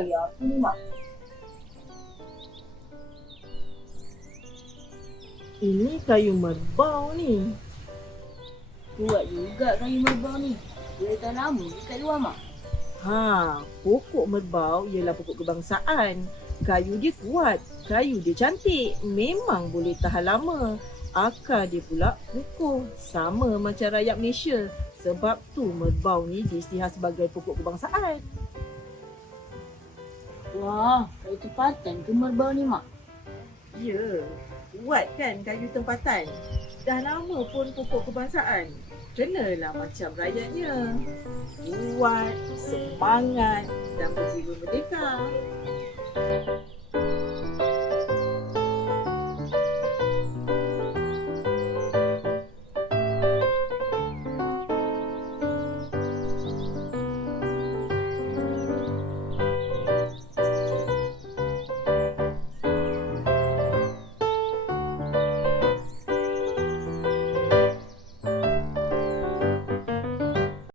kayu apa ni, Mak? Ini kayu merbau ni. Kuat juga kayu merbau ni. Boleh tahan lama dekat luar, Mak. Pokok merbau ialah pokok kebangsaan. Kayu dia kuat, kayu dia cantik, memang boleh tahan lama. Akar dia pula kukuh, sama macam rakyat Malaysia. Sebab tu merbau ni diisytihar sebagai pokok kebangsaan. Wah, kayu tempatan ke merbau ni, Mak? Ya, kuat kan kayu tempatan. Dah lama pun pokok kebangsaan. Kenalah macam rakyatnya. Kuat, semangat dan berjiwa merdeka.